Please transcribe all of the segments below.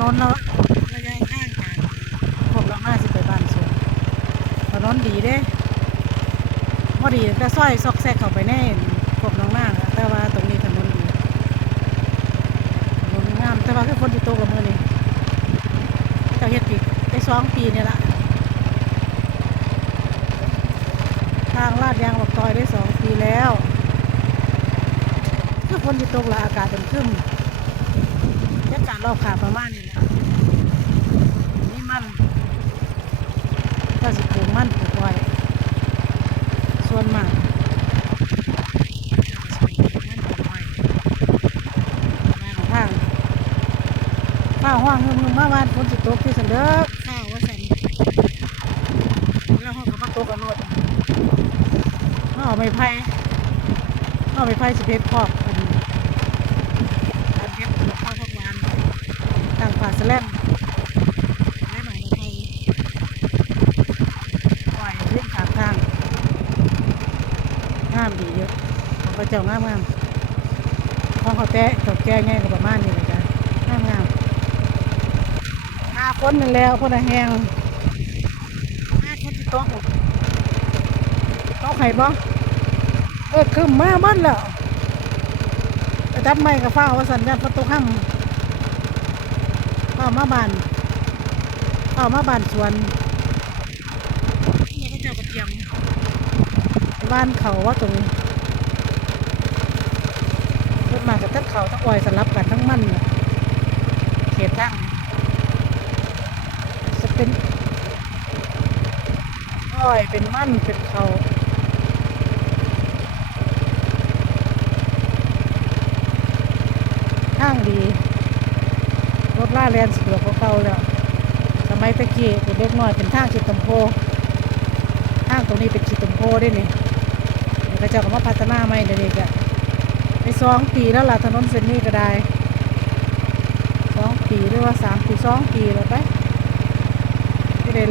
นนแล้วระยะทางจากพวกเราห้าสิไปบ้านสวนถนนดีเด้พอดีแต่ซอยซอกแซกเข้าไปในพวกน้องหน้าน่ะแต่ว่าตรงนี้ถนนดีถนนงามแต่ว่าคือคนที่โตกับมือนี่เจ้าเฮ็ดปีได้สองปีเนี่ยละทางลาดยางบอกตอยได้สองปีแล้วคือคนที่ตกละอากาศเป็นครึ้มบรรยากาศรอบขาประมาณนี้แหละนี่มันก็สิปลูกมันปลูกไว้ส่วนมากข้าวห้องเงิมๆมาบ้านฝนสิตกที่สันเด้อข้าวว่าสันแล้วห้องก็มาตกกันหมดห้องไม่ไผ่ห้องไม่ไผ่สิเพชรครอบอันนี้อันเพชรปลูกข้าวพวกหวาน ต่างผ่าสแลมและหนองไทยปล่อยเล่นขางทางงามดีเยอะของเขาเจ้างามงามของเขาแตะเขาแก่ง่ายกับประมาณนี้เลยจ้ะงามงามหาคนนึงแล้วคนละแหงหาคนที่ต๊ะโต๊ะไข่บ่เออคือมาบ้านแล้วไปตัดไม้กับฟ้าว่าสัญญาณประตูห้ำ เข้ามาบ้านเข้ามาบ้านสวนนี่ก็เจ้ากระเทียมบ้านเขาว่าตรงนี้รถมากับทั้งเขาทั้งอ้อยสลับกันทั้งมันน่ะเขตทางจะเป็นอ้อยเป็นมันเป็นเขาทางดี รถล่าแลนสะดวกกว่าเก่าแล้วสมัยตะกี้เป็นเล็กน้อยเป็นทางจิตตมโพทางตรงนี้เป็นจิตตมโพได้นี่เดี๋ยวก็เจ้าก็มาพัฒนาใหม่เดี๋ยวนี้ก็ไปสองปีแล้วล่ะถนนเส้นนี้ก็ได้สองปีหรือว่าสามปีสองปีแล้วไปที่ได้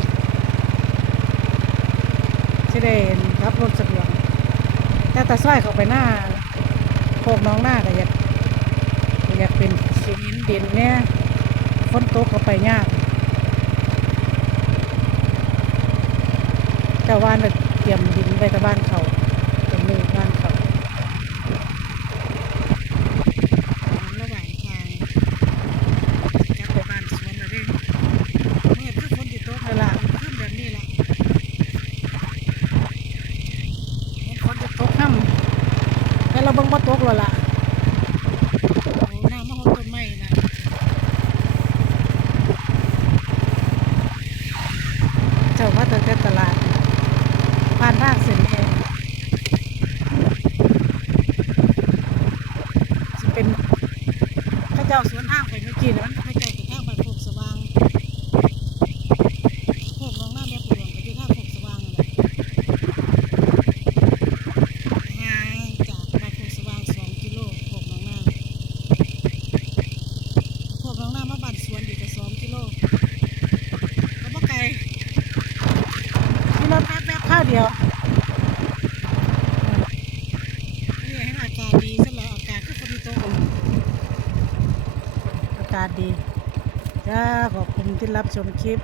ที่ได้รับรถสะดวกแต่ตาซ้อยเข้าไปหน้าโคกน้องหน้าก็อยากอยากเป็นสิหินดินเนี่ย ฝนตกก็ไปยากแต่ว่านเตรียมดินไปตะบ้านเขาตรงนี้บ้านเขาระหว่างทางจะไปบ้านสวนเลยเมื่อคือฝนติดตกเลยล่ะขึ้นแบบนี้แหละฝนจะตกค่ำแต่เราเบิ่งว่าตกแล้วล่ะ เอาน้ำมาหดต้นไม้นะ เจ้าว่าตั้งแต่ตลาดผ่านทางเส้นนี้จะเป็นข้าเจ้าสวน้างไปเมื่อกี้นะมันเข้าเจ้าไปทางบ้านโคกสว่างโคกน้องหน้าแม่ปวงก็อยู่ทางโคกสว่างนั่นแหละห่างจากบ้านโคกสว่างสองกิโลโคกน้องหน้า พวกน้องหน้ามาบ้านสวนอยู่กับสองกิโลก็บ่ไกลนี่รถแป๊บแป๊บ ข้าวเดียวนี่ให้อากาศดีสำหรับอากาศคือฝนตกอากาศดีจ้าขอบคุณที่รับชมคลิป